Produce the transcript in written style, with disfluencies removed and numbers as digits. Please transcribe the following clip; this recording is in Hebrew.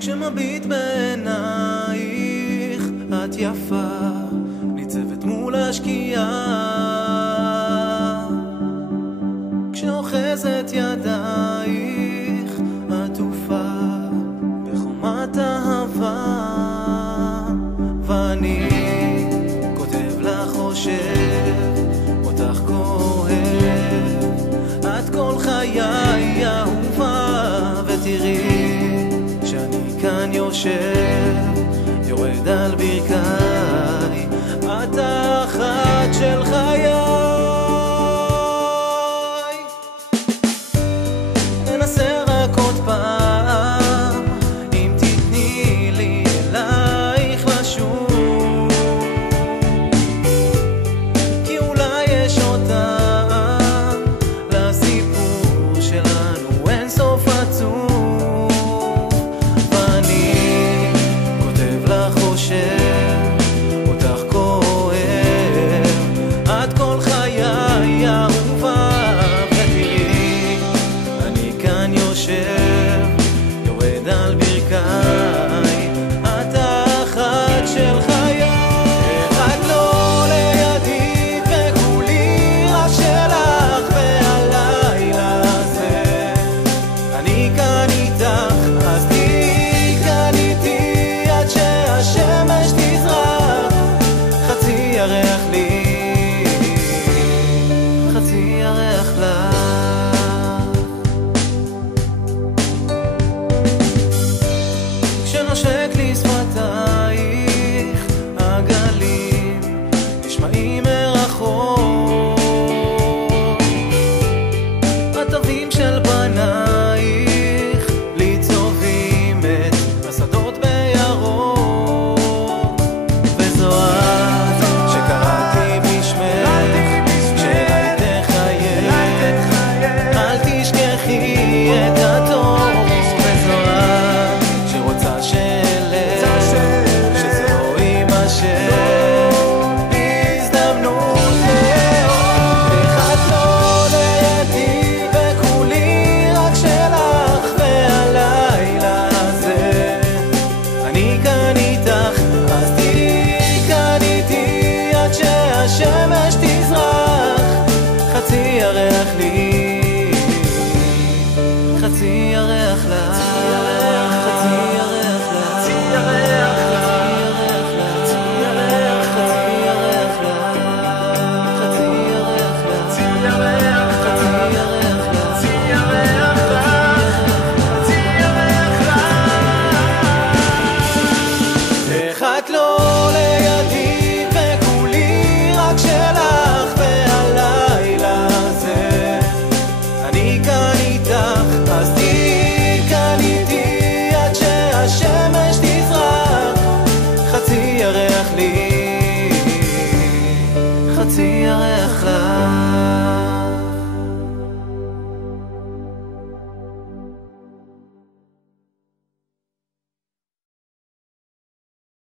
כשמביט בעינייך את יפה, ניצבת מול השקיעה, כשאוחזת ידייך עטופה בחומת אהבה, ואני כותב לך חושב, אותך כואב, את כל חיי אהובה, ותראי שאני כאן יושב, יורד על ברכיי, את האחת של חיי. ננסה רק עוד פעם, אם תתני לי אלייך לשוב, כי אולי יש עוד טעם לסיפור שלנו, אין סוף עצוב, ואני כותב לך חושב, אותך כואב, את כל חיי אהובה, ותראי אני כאן יושב, יורד על ברכיי, את האחת של חיי. את לא לידי וכולי רק שלך, והלילה הזה אני כאן איתך, אז תהיי כאן איתי עד שהשמש תזרח, חצי ירח לי, חצי ירח לך. כשנושק לי שפתייך הגלים נשמעים מרחוק, התווים של פנייך לי צובעים את השדות בירוק, וזו את שקראתי בשמך, שאליי תחייך, אל תשכחי את הטוב, וזו את שרוצה שאלך, שזה לא יימשך, הזדמנות לאהוב. איך את לא לידי וכולי רק שלך, והלילה הזה אני כאן איתך, אז תהיי כאן איתי עד שהשמש תזרח, חצי ירח לי, חצי ירח